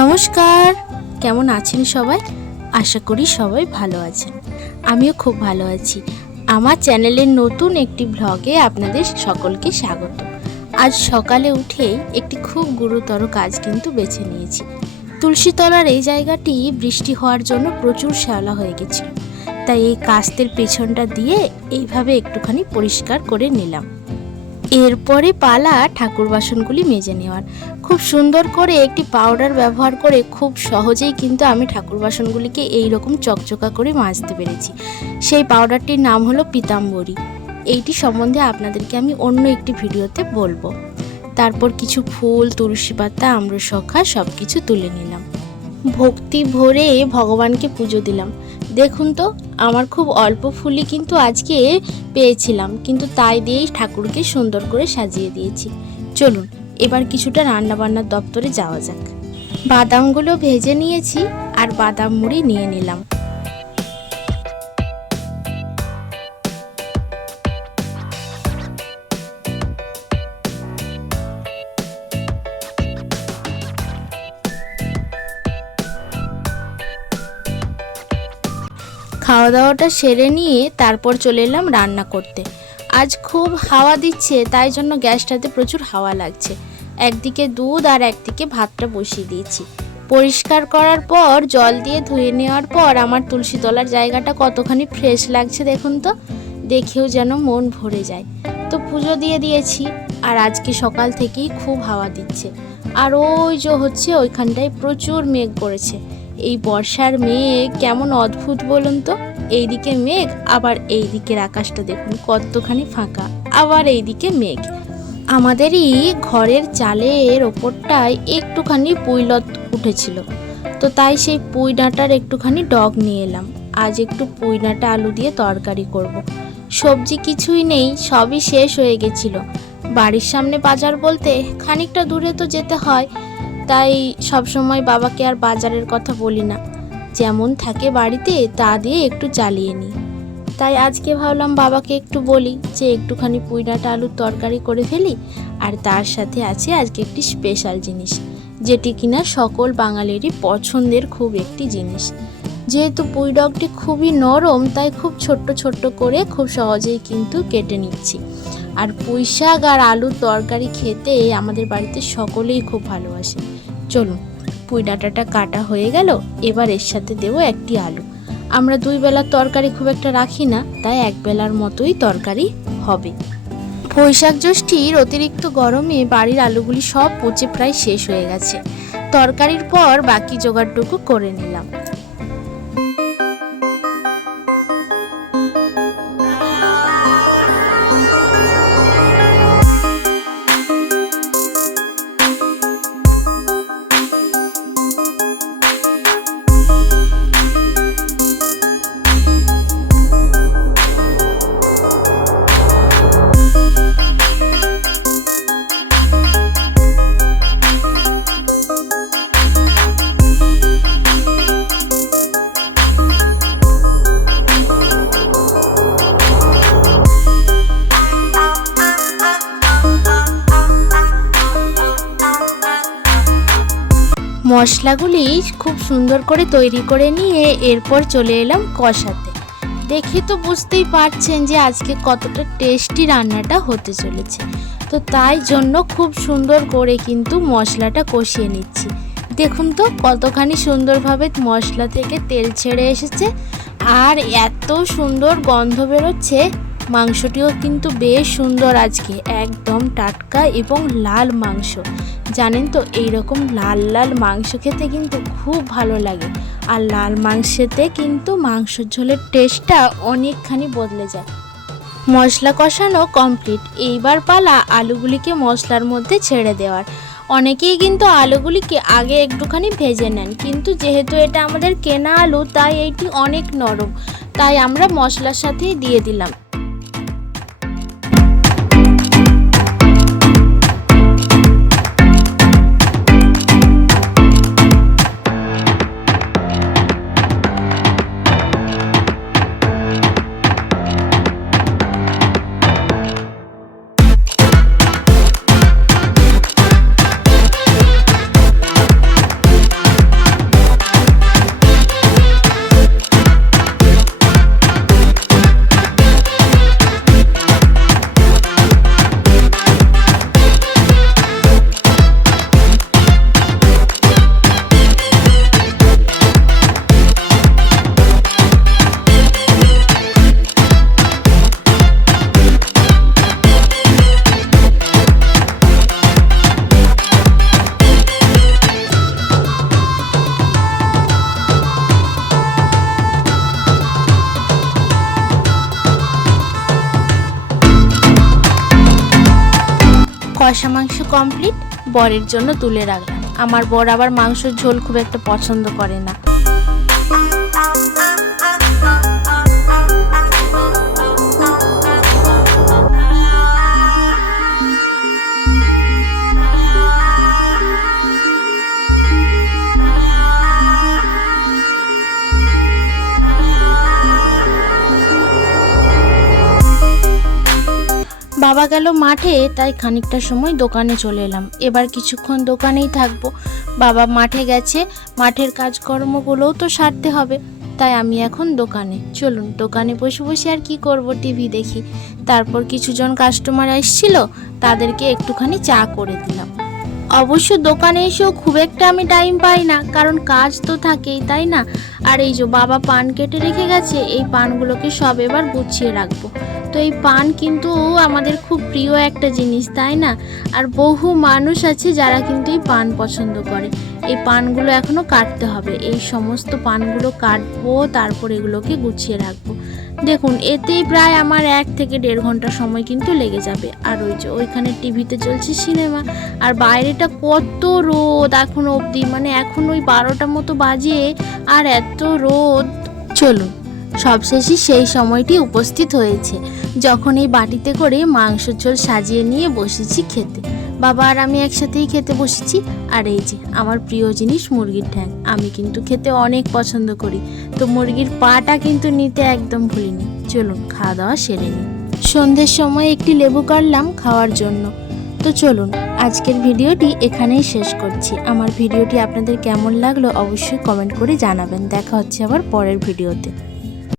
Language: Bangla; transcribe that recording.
নমস্কার, কেমন আছেন সবাই? আশা করি সবাই ভালো আছেন। আমিও খুব ভালো আছি। আমার চ্যানেলের নতুন একটি ব্লগে আপনাদের সকলকে স্বাগত। আজ সকালে উঠেই একটি খুব গুরুতর কাজ কিন্তু বেছে নিয়েছি। তুলসীতলার এই জায়গাটি বৃষ্টি হওয়ার জন্য প্রচুর শ্যাওলা হয়ে গেছিল, তাই এই কাস্তের পেছনটা দিয়ে এইভাবে একটুখানি পরিষ্কার করে নিলাম। এরপরে পালা ঠাকুর বাসনগুলি মেজে নেওয়ার। খুব সুন্দর করে একটি পাউডার ব্যবহার করে খুব সহজেই কিন্তু আমি ঠাকুর বাসনগুলিকে এইরকম চকচকা করে মাজতে পেরেছি। সেই পাউডারটির নাম হলো পিতাম্বরী। এইটি সম্বন্ধে আপনাদেরকে আমি অন্য একটি ভিডিওতে বলবো। তারপর কিছু ফুল, তুলসী পাতা, আম্রশখা সব কিছু তুলে নিলাম। ভক্তি ভরে ভগবানকে পুজো দিলাম। দেখুন তো, আমার খুব অল্প ফুলই কিন্তু আজকে পেয়েছিলাম, কিন্তু তাই দিয়েই ঠাকুরকে সুন্দর করে সাজিয়ে দিয়েছি। চলুন এবার কিছুটা রান্নাবান্নার দপ্তরে যাওয়া যাক। বাদামগুলো ভেজে নিয়েছি আর বাদাম মুড়ি নিয়ে নিলাম। খাওয়া দাওয়াটা সেরে নিয়ে তারপর চলে এলাম রান্না করতে। আজ খুব হাওয়া দিচ্ছে, তাই জন্য গ্যাসটাতে প্রচুর হাওয়া লাগছে। একদিকে দুধ আর একদিকে ভাতটা বসিয়ে দিয়েছি। পরিষ্কার করার পর জল দিয়ে ধুয়ে নেওয়ার পর আমার তুলসী তলার জায়গাটা কতখানি ফ্রেশ লাগছে দেখুন তো, দেখেও যেন মন ভরে যায়। তো পুজো দিয়ে দিয়েছি। আর আজকে সকাল থেকেই খুব হাওয়া দিচ্ছে, আর ওই যে হচ্ছে ওইখানটায় প্রচুর মেঘ করেছে। এই বর্ষার মেঘ কেমন অদ্ভুত বলুন তো, এইদিকে মেঘ আবার এই দিকের আকাশটা দেখুন কতখানি ফাঁকা, আবার এইদিকে মেঘ। আমাদেরই ঘরের চালের ওপরটায় একটুখানি পুঁইলত উঠেছিল, তো তাই সেই পুঁই ডাঁটার একটুখানি ডগ নিয়ে এলাম। আজ একটু পুঁই ডাঁটা আলু দিয়ে তরকারি করব। সবজি কিছুই নেই, সবই শেষ হয়ে গেছিল। বাড়ির সামনে বাজার বলতে খানিকটা দূরে তো যেতে হয়, তাই সবসময় বাবাকে আর বাজারের কথা বলি না, যেমন থাকে বাড়িতে তা দিয়ে একটু চালিয়ে নিই। তাই আজকে ভাবলাম বাবাকে একটু বলি যে একটুখানি পুঁই ডাঁটা আলুর তরকারি করে ফেলি। আর তার সাথে আছে আজকে একটি স্পেশাল জিনিস, যেটি কিনা সকল বাঙালিরই পছন্দের খুব একটি জিনিস। যেহেতু পুঁই ডগটি খুবই নরম, তাই খুব ছোট্ট ছোট্ট করে খুব সহজেই কিন্তু কেটে নিচ্ছি। আর পুঁই শাক আর আলুর তরকারি খেতে আমাদের বাড়িতে সকলেই খুব ভালোবাসে। চলুন, পুঁই ডাঁটাটা কাটা হয়ে গেল, এবার এর সাথে দেবো একটি আলু। আমরা দুই বেলার তরকারি খুব একটা রাখি না, তাই এক বেলার মতোই তরকারি হবে। বৈশাখ জ্যৈষ্ঠীর অতিরিক্ত গরমে বাড়ির আলুগুলি সব পচে প্রায় শেষ হয়ে গেছে। তরকারির পর বাকি জোগাড়টুকু করে নিলাম। মশলাগুলি খুব সুন্দর করে তৈরি করে নিয়ে এরপর চলে এলাম কষাতে। দেখে তো বুঝতেই পারছেন যে আজকে কতটা টেস্টি রান্নাটা হতে চলেছে। তো তাই জন্য খুব সুন্দর করে কিন্তু মশলাটা কষিয়ে নিচ্ছি। দেখুন তো কতখানি সুন্দরভাবে মশলা থেকে তেল ছেড়ে এসেছে, আর এত সুন্দর গন্ধ বেরোচ্ছে। মাংসটিও কিন্তু বেশ সুন্দর, আজকে একদম টাটকা এবং লাল মাংস। জানেন তো, এইরকম লাল লাল মাংস খেতে কিন্তু খুব ভালো লাগে। আর লাল মাংসেতে কিন্তু মাংসের ঝোলের টেস্টটা অনেকখানি বদলে যায়। মশলা কষানো কমপ্লিট, এইবার পালা আলুগুলিকে মশলার মধ্যে ছেড়ে দেওয়ার। অনেকেই কিন্তু আলুগুলিকে আগে একটুখানি ভেজে নেন, কিন্তু যেহেতু এটা আমাদের কেনা আলু, তাই এইটি অনেক নরম, তাই আমরা মশলার সাথেই দিয়ে দিলাম। কষা মাংস কমপ্লিট, বরের জন্য তুলে রাখলাম। আমার বর আবার মাংসের ঝোল খুব একটা পছন্দ করে না। বাবা গেল মাঠে, তাই খানিকটা সময় দোকানে চলে এলাম। এবার কিছুক্ষণ দোকানেই থাকবো। বাবা মাঠে গেছে, মাঠের কাজকর্মগুলোও তো সারতে হবে, তাই আমি এখন দোকানে। চলুন দোকানে বসে বসে আর কি করব, টিভি দেখি। তারপর কিছুজন কাস্টমার এসেছিল, তাদেরকে একটুখানি চা করে দিলাম। অবশ্য দোকানে এসেও খুব একটা আমি টাইম পাই না, কারণ কাজ তো থাকেই, তাই না? আর এই যে বাবা পান কেটে রেখে গেছে, এই পানগুলোকে সব এবার গুছিয়ে রাখবো। তো এই পান কিন্তু আমাদের খুব প্রিয় একটা জিনিস, তাই না? আর বহু মানুষ আছে যারা কিন্তু এই পান পছন্দ করে। এই পানগুলো এখনো কাটতে হবে, এই সমস্ত পানগুলো কাটবো, তারপর এগুলোকে গুছিয়ে রাখবো। দেখুন এতেই প্রায় আমার 1 থেকে 1.5 ঘন্টা সময় কিন্তু লেগে যাবে। আর ওই যে ওইখানে টিভিতে চলছে সিনেমা, আর বাইরেটা কত রোদ এখনো অবধি, মানে এখন ওই 12টা মতো বাজে আর এত রোদ। চলুন সবশেষে সেই সময়টি উপস্থিত হয়েছে, যখন এই বাটিতে করে মাংসের ঝোল সাজিয়ে নিয়ে বসেছি খেতে। বাবা আর আমি একসাথেই খেতে বসেছি। আর এই যে আমার প্রিয় জিনিস মুরগির ঠ্যাং, আমি কিন্তু খেতে অনেক পছন্দ করি, তো মুরগির পাটা কিন্তু নিতে একদম ভুলিনি। চলুন খাওয়া দাওয়া সেরে নিই। সন্ধ্যের সময় একটি লেবু কাটলাম খাওয়ার জন্য। তো চলুন আজকের ভিডিওটি এখানেই শেষ করছি। আমার ভিডিওটি আপনাদের কেমন লাগলো অবশ্যই কমেন্ট করে জানাবেন। দেখা হচ্ছে আবার পরের ভিডিওতে।